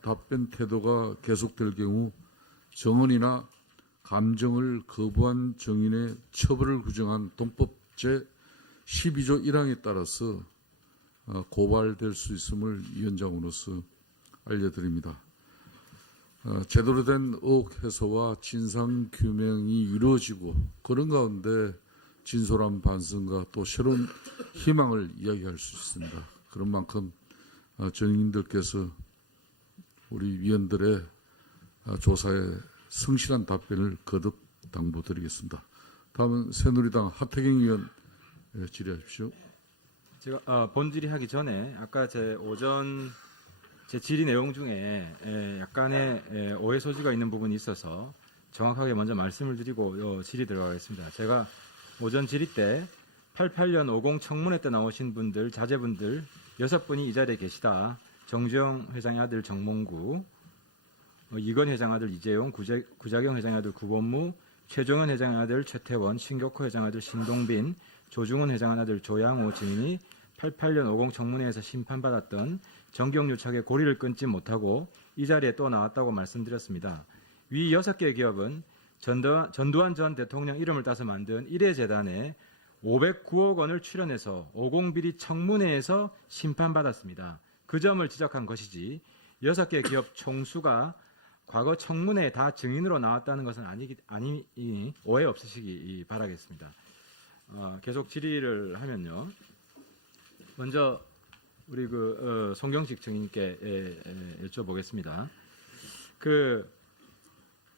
답변 태도가 계속될 경우 정언이나 감정을 거부한 정인의 처벌을 규정한 동법 제12조 1항에 따라서 고발될 수 있음을 위원장으로서 알려드립니다. 제대로 된 의혹 해소와 진상 규명이 이루어지고 그런 가운데 진솔한 반성과 또 새로운 희망을 이야기할 수 있습니다. 그런 만큼 정인들께서 우리 위원들의 조사에 성실한 답변을 거듭 당부드리겠습니다. 다음은 새누리당 하태경 의원 질의하십시오. 제가 본질의하기 전에 아까 제 오전 제 질의 내용 중에 약간의 오해 소지가 있는 부분이 있어서 정확하게 먼저 말씀을 드리고 질의 들어가겠습니다. 제가 오전 질의 때 88년 50 청문회 때 나오신 분들, 자제분들 6분이 이 자리에 계시다. 정주영 회장의 아들 정몽구, 이건 회장 아들 이재용, 구자경 회장의 아들 구본무, 최종현 회장의 아들 최태원, 신격호 회장의 아들 신동빈, 조중훈 회장의 아들 조양호 증인이 88년 50 청문회에서 심판받았던 정경유착의 고리를 끊지 못하고 이 자리에 또 나왔다고 말씀드렸습니다. 위 6개 기업은 전두환 전 대통령 이름을 따서 만든 1회 재단에 509억 원을 출연해서 50 비리 청문회에서 심판받았습니다. 그 점을 지적한 것이지 6개 기업 총수가 과거 청문회에 다 증인으로 나왔다는 것은 아니니 오해 없으시기 바라겠습니다. 계속 질의를 하면요. 먼저 우리 송경식 증인께 여쭤보겠습니다.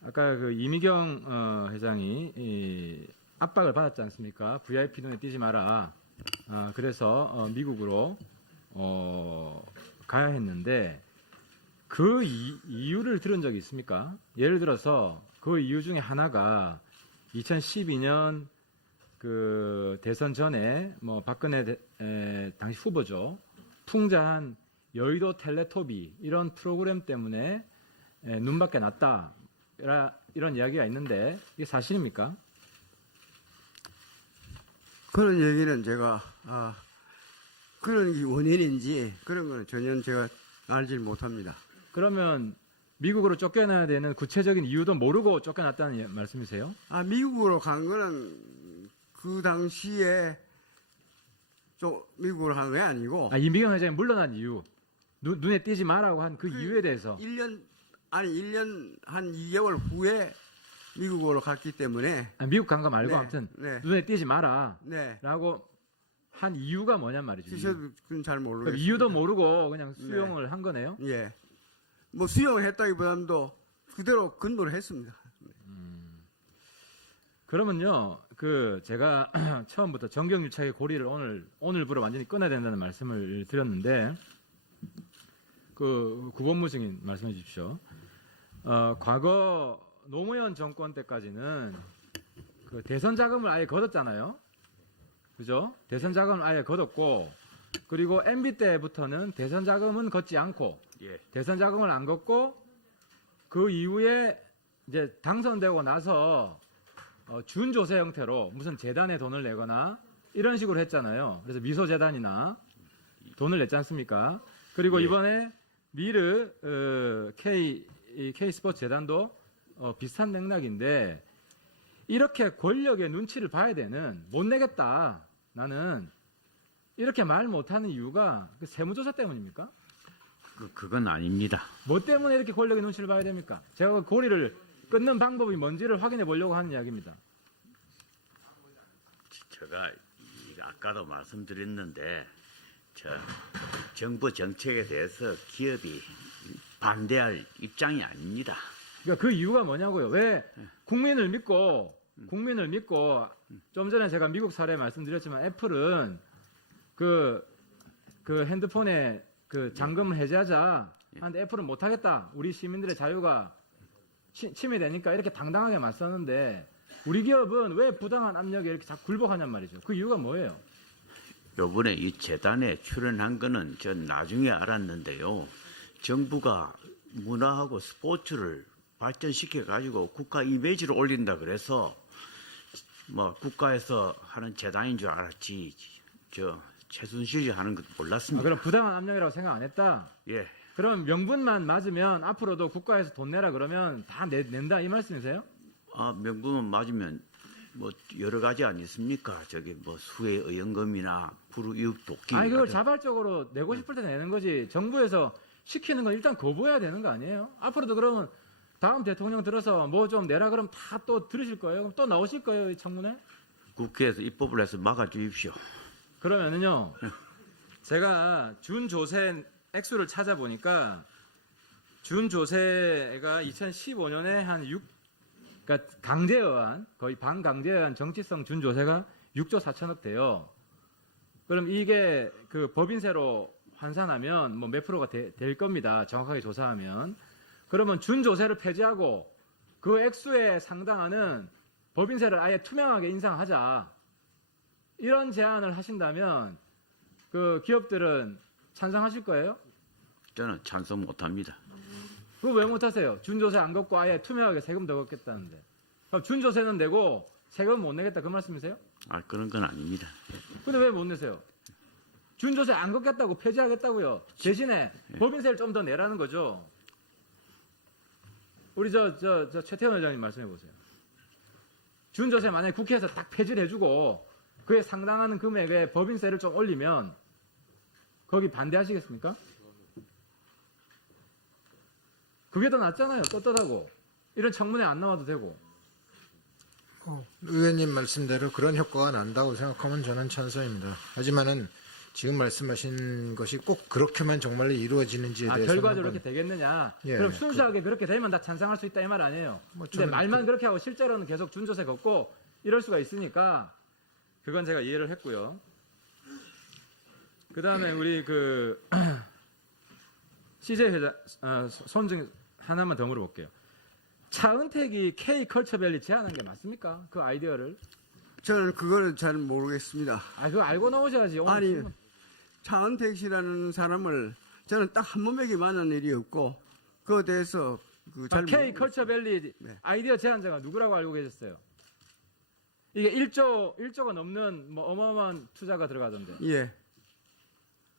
아까 이미경 회장이 압박을 받았지 않습니까? VIP 눈에 띄지 마라. 그래서 미국으로 가야 했는데 그 이유를 들은 적이 있습니까? 예를 들어서 그 이유 중에 하나가 2012년 대선 전에 박근혜 당시 후보죠. 풍자한 여의도 텔레토비 이런 프로그램 때문에 눈밖에 났다. 이런 이야기가 있는데 이게 사실입니까? 그런 얘기는 제가 그런 원인인지 그런 거는 전혀 제가 알지 못합니다. 그러면 미국으로 쫓겨나야 되는 구체적인 이유도 모르고 쫓겨났다는 말씀이세요? 미국으로 간 거는 그 당시에 미국으로 간 게 아니고. 이미경 회장이 물러난 이유, 눈에 띄지 마라고 한 그 이유에 대해서. 1년 한 2개월 후에 미국으로 갔기 때문에. 미국 간 거 말고 네, 아무튼 네. 눈에 띄지 마라. 네. 라고 한 이유가 뭐냔 말이죠. 저도 그건 잘 모르겠어요. 이유도 모르고 그냥 수용을 한 거네요? 예. 수용을 했다기보다도 그대로 근무를 했습니다. 그러면요, 제가 처음부터 정경유착의 고리를 오늘부로 완전히 끊어야 된다는 말씀을 드렸는데, 구본무 증인 말씀해 주십시오. 과거 노무현 정권 때까지는 대선 자금을 아예 걷었잖아요. 그죠? 대선 자금을 아예 걷었고, 그리고 MB 때부터는 대선 자금은 걷지 않고, 대선 자금을 안 걷고, 그 이후에 이제 당선되고 나서 준조세 형태로 무슨 재단에 돈을 내거나 이런 식으로 했잖아요. 그래서 미소재단이나 돈을 냈지 않습니까? 그리고 이번에 미르 K스포츠 재단도 비슷한 맥락인데 이렇게 권력의 눈치를 봐야 되는 못 내겠다. 나는 이렇게 말 못하는 이유가 세무조사 때문입니까? 그건 아닙니다. 뭐 때문에 이렇게 권력의 눈치를 봐야 됩니까? 제가 그 고리를 끊는 방법이 뭔지를 확인해 보려고 하는 이야기입니다. 제가 아까도 말씀드렸는데 정부 정책에 대해서 기업이 반대할 입장이 아닙니다. 그러니까 그 이유가 뭐냐고요. 왜 국민을 믿고 좀 전에 제가 미국 사례 말씀드렸지만 애플은 그 핸드폰에 잠금을 해제하자 하는데 애플은 못하겠다. 우리 시민들의 자유가 침해되니까 이렇게 당당하게 맞섰는데 우리 기업은 왜 부당한 압력에 이렇게 자꾸 굴복하냔 말이죠. 그 이유가 뭐예요? 요번에 이 재단에 출연한 거는 전 나중에 알았는데요. 정부가 문화하고 스포츠를 발전시켜 가지고 국가 이미지를 올린다 그래서 국가에서 하는 재단인 줄 알았지 최순실이 하는 것도 몰랐습니다. 그럼 부당한 압력이라고 생각 안 했다? 예. 그럼 명분만 맞으면 앞으로도 국가에서 돈 내라 그러면 다 낸다 이 말씀이세요? 명분만 맞으면 뭐 여러 가지 아니습니까? 저기 뭐 수해 의연금이나 불우이웃 돕기. 아니 그걸 자발적으로 내고 싶을 때 내는 거지. 정부에서 시키는 건 일단 거부해야 되는 거 아니에요? 앞으로도 그러면 다음 대통령 들어서 뭐 좀 내라 그러면 다 또 들으실 거예요? 그럼 또 나오실 거예요, 이 청문회? 국회에서 입법을 해서 막아 주십시오. 그러면은요, 제가 준조세 액수를 찾아보니까 준조세가 2015년에 한 6, 그러니까 강제에 의한, 거의 반강제에 의한 정치성 준조세가 6조 4천억 돼요. 그럼 이게 그 법인세로 환산하면 뭐 몇 프로가 될 겁니다. 정확하게 조사하면. 그러면 준조세를 폐지하고 그 액수에 상당하는 법인세를 아예 투명하게 인상하자. 이런 제안을 하신다면 그 기업들은 찬성하실 거예요? 저는 찬성 못합니다. 그거 왜 못하세요? 준조세 안 걷고 아예 투명하게 세금 더 걷겠다는데. 그럼 준조세는 내고 세금 못 내겠다 그 말씀이세요? 그런 건 아닙니다. 근데 왜 못 내세요? 준조세 안 걷겠다고 폐지하겠다고요. 대신에 법인세를 좀 더 내라는 거죠. 우리 최태원 회장님 말씀해 보세요. 준조세 만약에 국회에서 딱 폐지를 해주고 그에 상당하는 금액의 법인세를 좀 올리면 거기 반대하시겠습니까? 그게 더 낫잖아요. 떳떳하고. 이런 청문회 안 나와도 되고. 의원님 말씀대로 그런 효과가 난다고 생각하면 저는 찬성입니다. 하지만은 지금 말씀하신 것이 꼭 그렇게만 정말로 이루어지는지에 대해서 결과적으로 그렇게 되겠느냐. 예, 그럼 순수하게 그렇게 되면 다 찬성할 수 있다 이 말 아니에요. 뭐 근데 저는 말만 그렇게 하고 실제로는 계속 준조세 걷고 이럴 수가 있으니까 그건 제가 이해를 했고요. 그 다음에 우리 CJ 회장, 손증 하나만 더 물어볼게요. 차은택이 K 컬처밸리 제안한 게 맞습니까? 그 아이디어를? 저는 그거는 잘 모르겠습니다. 그거 알고 나오셔야지. 오늘 아니, 질문. 차은택 씨라는 사람을 저는 딱 한 번밖에 만난 일이 없고 그거에 대해서 잘 K 모르겠습니다. 컬처밸리 네. 아이디어 제안자가 누구라고 알고 계셨어요? 이게 1조가 넘는 뭐 어마어마한 투자가 들어가던데. 예.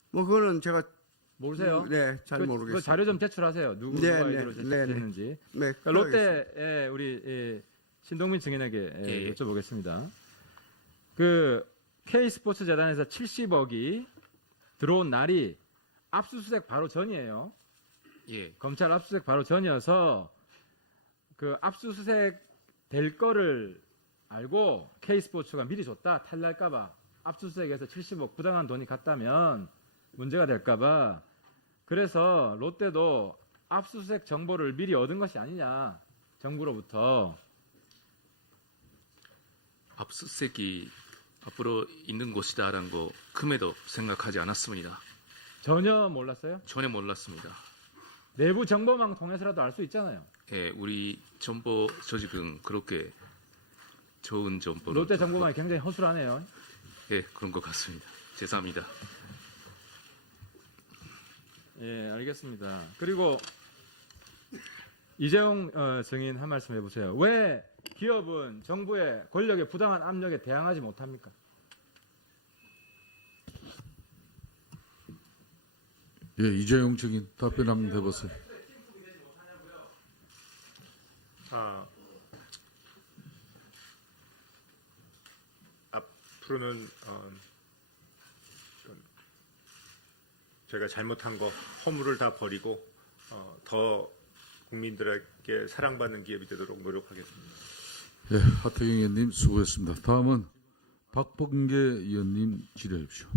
뭐 그거는 제가 모르세요? 네, 잘 그 모르겠습니다. 자료 좀 제출하세요. 누가 네, 아이디어로 네, 제출했는지. 네, 그러니까 롯데의 우리 신동민 증인에게 여쭤보겠습니다. 그 K스포츠 재단에서 70억이 들어온 날이 압수수색 바로 전이에요. 예, 검찰 압수수색 바로 전이어서 그 압수수색 될 거를 알고 K스포츠가 미리 줬다 탈날까봐 압수수색에서 70억 부당한 돈이 갔다면 문제가 될까봐 그래서 롯데도 압수수색 정보를 미리 얻은 것이 아니냐 정부로부터. 압수수색이 앞으로 있는 곳이다라는 거 금에도 생각하지 않았습니다. 전혀 몰랐어요? 전혀 몰랐습니다. 내부 정보망 통해서라도 알 수 있잖아요. 예, 우리 정보 조직은 그렇게 좋은 정보를 롯데 정보망이 굉장히 허술하네요. 예, 그런 것 같습니다. 죄송합니다. 예, 알겠습니다. 그리고 이재용 증인 한 말씀 해보세요. 왜 기업은 정부의 권력의 부당한 압력에 대항하지 못합니까? 예, 이재용 증인 답변 한번 해보세요. 앞으로는 저희가 잘못한 거 허물을 다 버리고 더 국민들에게 사랑받는 기업이 되도록 노력하겠습니다. 예, 하태경 의원님 수고했습니다. 다음은 박범계 의원님 질의하십시오.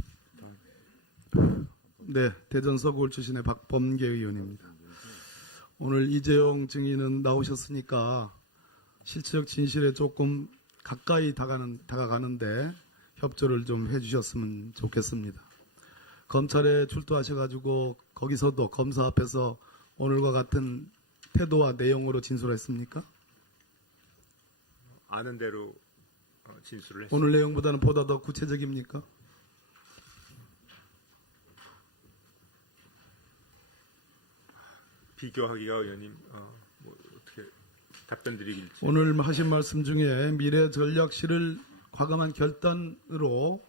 네, 대전 서구울 출신의 박범계 의원입니다. 오늘 이재용 증인은 나오셨으니까 실체적 진실에 조금 가까이 다가가는데 협조를 좀 해주셨으면 좋겠습니다. 검찰에 출두하셔가지고 거기서도 검사 앞에서 오늘과 같은 태도와 내용으로 진술했습니까? 아는 대로 진술을 했습니다. 오늘 내용보다는 보다 더 구체적입니까? 비교하기가 의원님 뭐 어떻게 답변드리길지. 오늘 하신 말씀 중에 미래전략실을 과감한 결단으로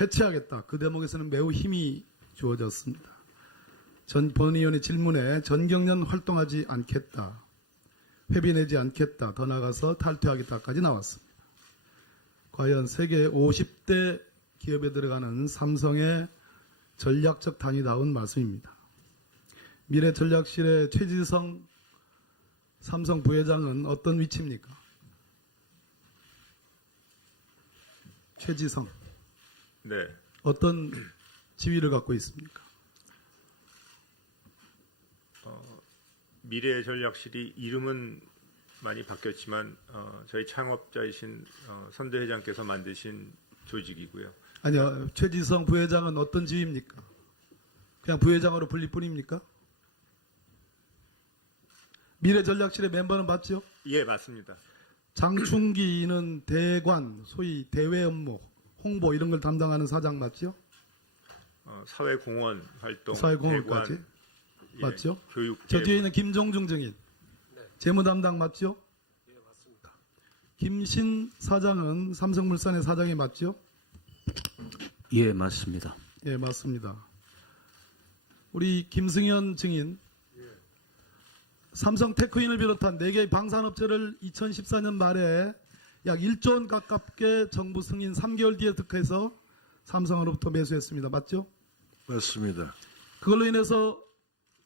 해체하겠다. 그 대목에서는 매우 힘이 주어졌습니다. 전 본의원의 질문에 전경련 활동하지 않겠다, 회비 내지 않겠다, 더 나아가서 탈퇴하겠다까지 나왔습니다. 과연 세계 50대 기업에 들어가는 삼성의 전략적 단위다운 말씀입니다. 미래전략실의 최지성 삼성 부회장은 어떤 위치입니까? 최지성 네, 어떤 지위를 갖고 있습니까? 미래전략실이 이름은 많이 바뀌었지만 저희 창업자이신 선대 회장께서 만드신 조직이고요. 아니요, 최지성 부회장은 어떤 지위입니까? 그냥 부회장으로 불릴 뿐입니까? 미래전략실의 멤버는 맞죠? 예, 맞습니다. 장충기는 대관, 소위 대외 업무, 홍보 이런 걸 담당하는 사장 맞죠? 사회공헌 활동, 사회공헌까지 대관, 예, 맞죠? 교육, 저 뒤에 있는 김종중 증인 재무 담당 맞죠? 예, 맞습니다. 김신 사장은 삼성물산의 사장이 맞죠? 예, 맞습니다. 예, 맞습니다. 우리 김승현 증인, 삼성 테크인을 비롯한 4개의 방산업체를 2014년 말에 약 1조 원 가깝게 정부 승인 3개월 뒤에 득해서 삼성으로부터 매수했습니다. 맞죠? 맞습니다. 그걸로 인해서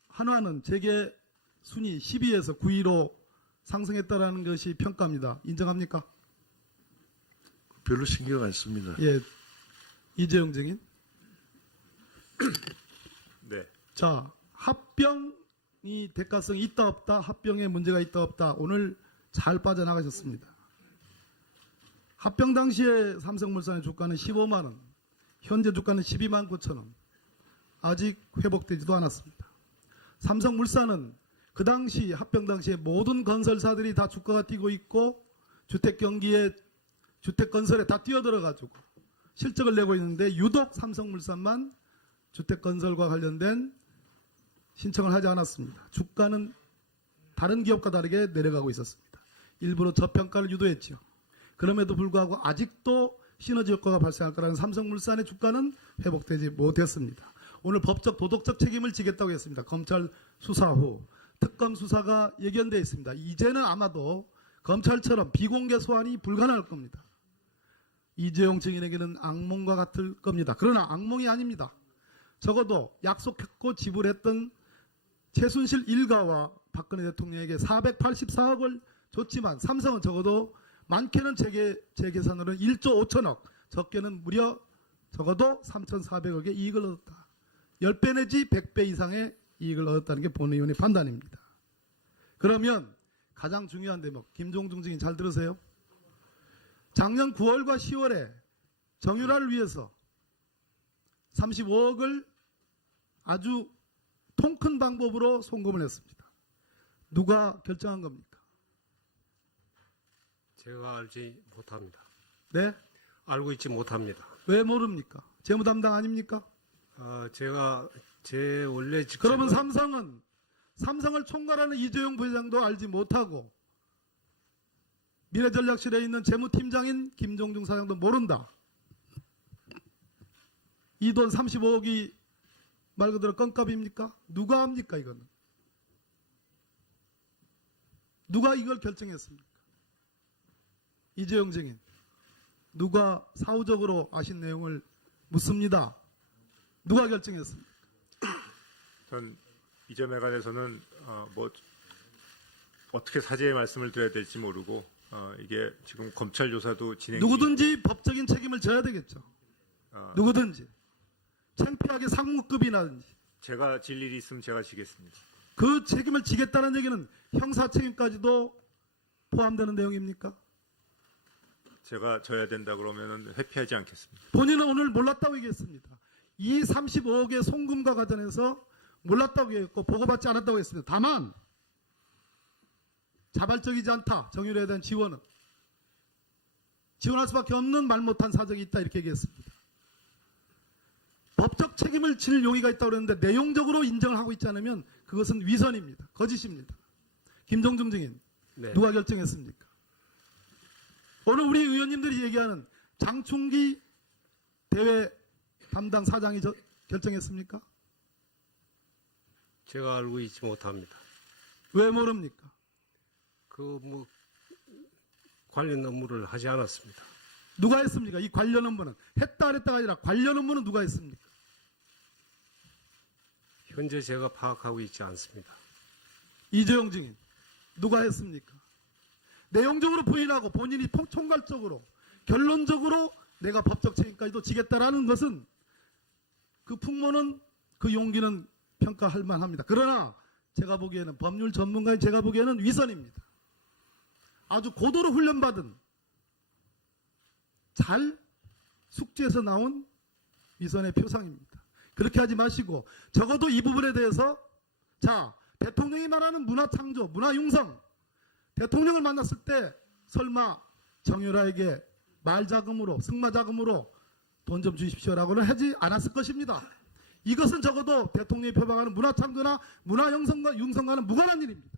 한화는 재계 순위 10위에서 9위로 상승했다라는 것이 평가입니다. 인정합니까? 별로 신경 안 씁니다. 예, 이재용 증인. 네, 자, 합병이 대가성이 있다 없다, 합병에 문제가 있다 없다, 오늘 잘 빠져나가셨습니다. 합병 당시에 삼성물산의 주가는 15만 원, 현재 주가는 12만 9천 원. 아직 회복되지도 않았습니다. 삼성물산은 그 당시 합병 당시에 모든 건설사들이 다 주가가 뛰고 있고 주택 경기에 주택 건설에 다 뛰어들어가지고 실적을 내고 있는데 유독 삼성물산만 주택 건설과 관련된 신청을 하지 않았습니다. 주가는 다른 기업과 다르게 내려가고 있었습니다. 일부러 저평가를 유도했죠. 그럼에도 불구하고 아직도 시너지 효과가 발생할 거라는 삼성물산의 주가는 회복되지 못했습니다. 오늘 법적 도덕적 책임을 지겠다고 했습니다. 검찰 수사 후 특검 수사가 예견되어 있습니다. 이제는 아마도 검찰처럼 비공개 소환이 불가능할 겁니다. 이재용 증인에게는 악몽과 같을 겁니다. 그러나 악몽이 아닙니다. 적어도 약속했고 지불했던 최순실 일가와 박근혜 대통령에게 484억을 줬지만 삼성은 적어도 많게는 제 계산으로는 1조 5천억, 적게는 무려 적어도 3,400억의 이익을 얻었다. 10배 내지 100배 이상의 이익을 얻었다는 게 본의원의 판단입니다. 그러면 가장 중요한 대목, 김종중 증인 잘 들으세요. 작년 9월과 10월에 정유라를 위해서 35억을 아주 통 큰 방법으로 송금을 했습니다. 누가 결정한 겁니까? 제가 알지 못합니다. 네? 알고 있지 못합니다. 왜 모릅니까? 재무 담당 아닙니까? 제가 제 원래 직책 그러면 삼성을 총괄하는 이재용 부회장도 알지 못하고 미래전략실에 있는 재무팀장인 김종중 사장도 모른다. 이 돈 35억이 말 그대로 껌값입니까? 누가 합니까 이거는? 누가 이걸 결정했습니까? 이재용 증인. 누가 사후적으로 아신 내용을 묻습니다. 누가 결정했습니까? 전 이 점에 관해서는 어떻게 사죄의 말씀을 드려야 될지 모르고 이게 지금 검찰 조사도 진행 중입니다. 누구든지 법적인 책임을 져야 되겠죠. 누구든지. 창피하게 상무급이라든지. 제가 질 일이 있으면 제가 지겠습니다. 그 책임을 지겠다는 얘기는 형사 책임까지도 포함되는 내용입니까? 제가 져야 된다 그러면 회피하지 않겠습니다. 본인은 오늘 몰랐다고 얘기했습니다. 이 35억의 송금과 관련해서 몰랐다고 얘기했고 보고받지 않았다고 했습니다. 다만 자발적이지 않다. 정유라에 대한 지원은. 지원할 수밖에 없는 말 못한 사정이 있다 이렇게 얘기했습니다. 법적 책임을 질 용의가 있다고 그랬는데 내용적으로 인정을 하고 있지 않으면 그것은 위선입니다. 거짓입니다. 김종중 증인. 네. 누가 결정했습니까? 오늘 우리 의원님들이 얘기하는 장충기 대외 담당 사장이 결정했습니까? 제가 알고 있지 못합니다. 왜 모릅니까? 관련 업무를 하지 않았습니다. 누가 했습니까? 이 관련 업무는 했다 안 했다가 아니라 관련 업무는 누가 했습니까? 현재 제가 파악하고 있지 않습니다. 이재용 증인 누가 했습니까? 내용적으로 부인하고 본인이 총괄적으로 결론적으로 내가 법적 책임까지도 지겠다라는 것은 그 풍모는 그 용기는 평가할 만합니다. 그러나 제가 보기에는 법률 전문가인 제가 보기에는 위선입니다. 아주 고도로 훈련받은 잘 숙지해서 나온 위선의 표상입니다. 그렇게 하지 마시고 적어도 이 부분에 대해서 자 대통령이 말하는 문화창조, 문화융성 대통령을 만났을 때 설마 정유라에게 말자금으로 승마자금으로 돈 좀 주십시오라고는 하지 않았을 것입니다. 이것은 적어도 대통령이 표방하는 문화창조나 문화융성과는 무관한 일입니다.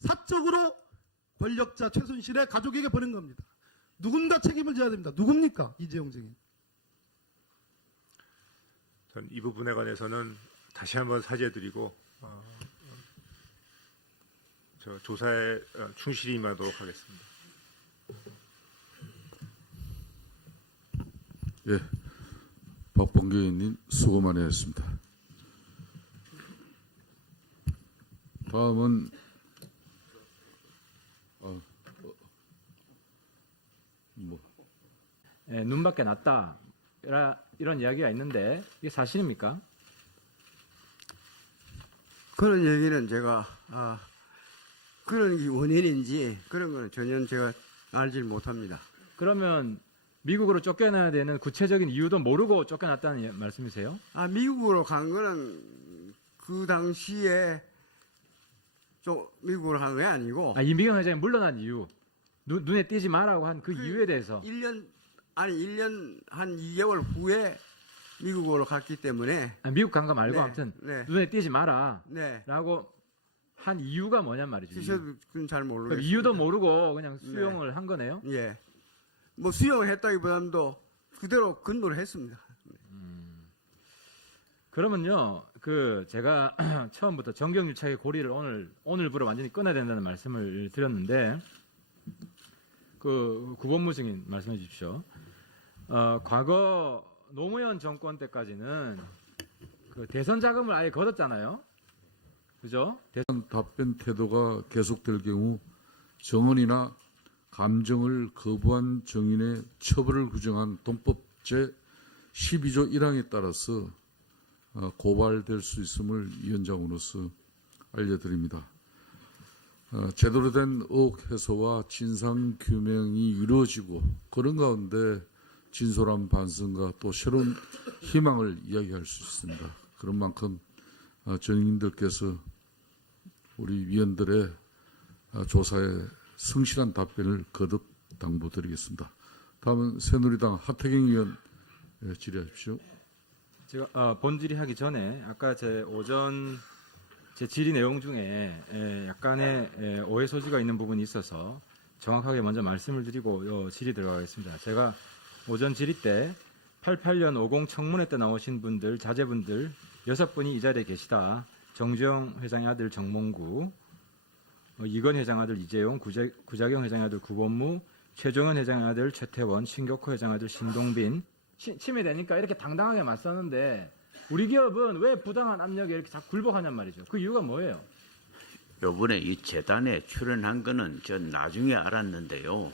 사적으로 권력자 최순실의 가족에게 보낸 겁니다. 누군가 책임을 져야 됩니다. 누굽니까? 이재용 증인. 전 이 부분에 관해서는 다시 한번 사죄드리고 저 조사에 충실히 임하도록 하겠습니다. 예, 박범계 의원님 수고 많이 했습니다. 다음은 눈밖에 났다 이런 이야기가 있는데 이게 사실입니까? 그런 얘기는 제가 그런 게 원인인지 그런 거는 전혀 제가 알질 못합니다. 그러면 미국으로 쫓겨나야 되는 구체적인 이유도 모르고 쫓겨났다는 말씀이세요? 미국으로 간 거는 그 당시에 좀 미국으로 간 게 아니고 이미경 회장이 물러난 이유, 눈에 띄지 마라고 한 그 이유에 대해서 1년 한 2개월 후에 미국으로 갔기 때문에 미국 간 거 말고 네, 아무튼 네. 눈에 띄지 마라라고 네. 한 이유가 뭐냔 말이죠. 저도 그건 잘 그럼 모르겠어요. 이유도 모르고 그냥 수용을 한 거네요. 예. 뭐 수용을 했다기보다도 그대로 근무를 했습니다. 그러면요, 제가 처음부터 정경유착의 고리를 오늘부로 완전히 끊어야 된다는 말씀을 드렸는데, 구본무 증인 말씀해 주십시오. 과거 노무현 정권 때까지는 대선 자금을 아예 걷었잖아요. 그죠? 답변 태도가 계속될 경우 정언이나 감정을 거부한 정인의 처벌을 규정한 동법 제12조 1항에 따라서 고발될 수 있음을 위원장으로서 알려드립니다. 제대로 된 의혹 해소와 진상 규명이 이루어지고 그런 가운데 진솔한 반성과 또 새로운 희망을 이야기할 수 있습니다. 그런 만큼 정인들께서 우리 위원들의 조사에 성실한 답변을 거듭 당부드리겠습니다. 다음은 새누리당 하태경 의원 질의하십시오. 제가 본질의 하기 전에 아까 제 질의 내용 중에 약간의 오해 소지가 있는 부분이 있어서 정확하게 먼저 말씀을 드리고 질의 들어가겠습니다. 제가 오전 질의 때 88년 50 청문회 때 나오신 분들, 자제분들 6분이 이 자리에 계시다. 정주영 회장의 아들 정몽구, 이건 회장 아들 이재용, 구자경 회장의 아들 구본무, 최종현 회장의 아들 최태원, 신격호 회장의 아들 신동빈. 침해되니까 이렇게 당당하게 맞섰는데 우리 기업은 왜 부당한 압력에 이렇게 자꾸 굴복하냔 말이죠. 그 이유가 뭐예요? 요번에 이 재단에 출연한 거는 전 나중에 알았는데요.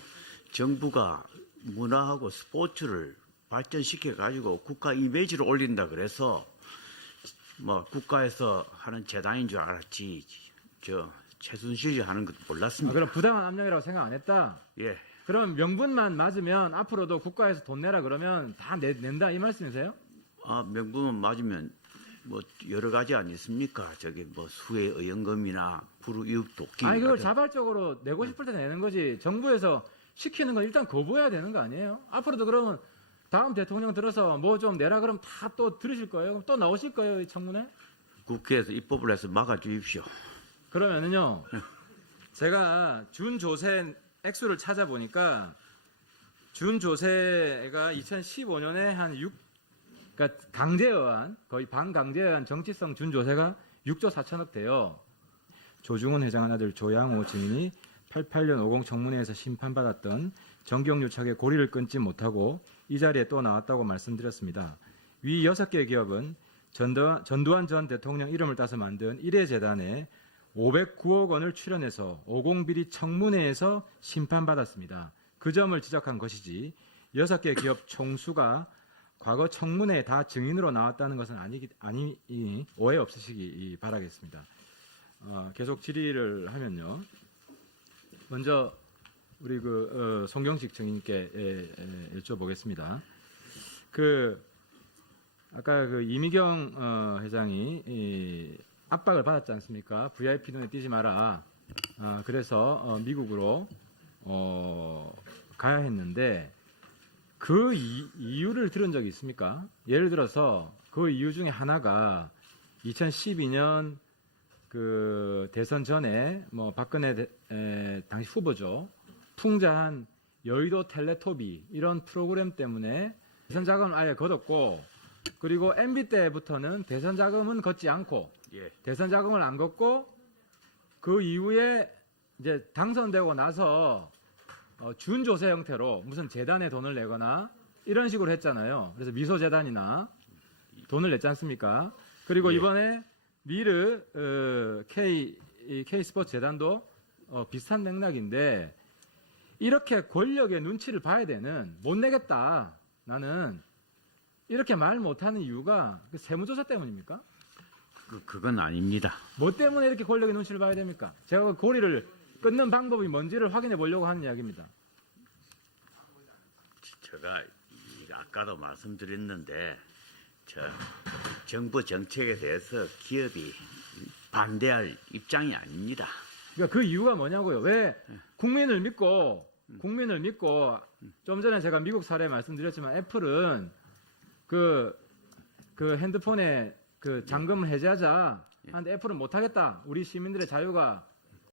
정부가 문화하고 스포츠를 발전시켜 가지고 국가 이미지를 올린다 그래서 뭐 국가에서 하는 재단인 줄 알았지. 최순실이 하는 것도 몰랐습니다. 그럼 부당한 압력이라고 생각 안 했다? 예. 그럼 명분만 맞으면 앞으로도 국가에서 돈 내라 그러면 다 낸다 이 말씀이세요? 명분만 맞으면 뭐 여러 가지 아니습니까? 뭐 수해 의연금이나 불우이웃 돕기. 그걸 자발적으로 내고 싶을 때 내는 거지. 정부에서 시키는 건 일단 거부해야 되는 거 아니에요? 앞으로도 그러면 다음 대통령 들어서 뭐 좀 내라 그러면 다 또 들으실 거예요? 그럼 또 나오실 거예요, 이 청문회? 국회에서 입법을 해서 막아주십시오. 그러면은요, 제가 준조세 액수를 찾아보니까 준조세가 2015년에 그러니까 강제에 의한 거의 반강제에 의한 정치성 준조세가 6조 4천억 돼요. 조중훈 회장 아들 조양호 증인이 88년 50 청문회에서 심판받았던 정경유착의 고리를 끊지 못하고 이 자리에 또 나왔다고 말씀드렸습니다. 위 6개 기업은 전두환 전 대통령 이름을 따서 만든 1회 재단에 509억 원을 출연해서 50비리 청문회에서 심판받았습니다. 그 점을 지적한 것이지 6개 기업 총수가 과거 청문회에 다 증인으로 나왔다는 것은 아니니 오해 없으시기 바라겠습니다. 계속 질의를 하면요. 먼저 우리 송경식 증인께 여쭤보겠습니다. 아까 이미경 회장이 압박을 받았지 않습니까? VIP 눈에 띄지 마라. 그래서 미국으로 가야 했는데 그 이유를 들은 적이 있습니까? 예를 들어서 그 이유 중에 하나가 2012년 대선 전에 박근혜 당시 후보죠. 풍자한 여의도 텔레토비 이런 프로그램 때문에 대선 자금을 아예 걷었고 그리고 MB 때부터는 대선 자금은 걷지 않고 대선 자금을 안 걷고 그 이후에 이제 당선되고 나서 준조세 형태로 무슨 재단에 돈을 내거나 이런 식으로 했잖아요. 그래서 미소재단이나 돈을 냈지 않습니까? 그리고 이번에 미르 K스포츠 재단도 비슷한 맥락인데 이렇게 권력의 눈치를 봐야 되는 못 내겠다 나는 이렇게 말 못하는 이유가 세무조사 때문입니까? 그건 아닙니다. 뭐 때문에 이렇게 권력의 눈치를 봐야 됩니까? 제가 그 고리를 끊는 방법이 뭔지를 확인해 보려고 하는 이야기입니다. 제가 아까도 말씀드렸는데 정부 정책에 대해서 기업이 반대할 입장이 아닙니다. 그러니까 그 이유가 뭐냐고요. 왜 국민을 믿고 좀 전에 제가 미국 사례 말씀드렸지만 애플은 그 핸드폰에 그 잠금을 해제하자 하는데 애플은 못하겠다. 우리 시민들의 자유가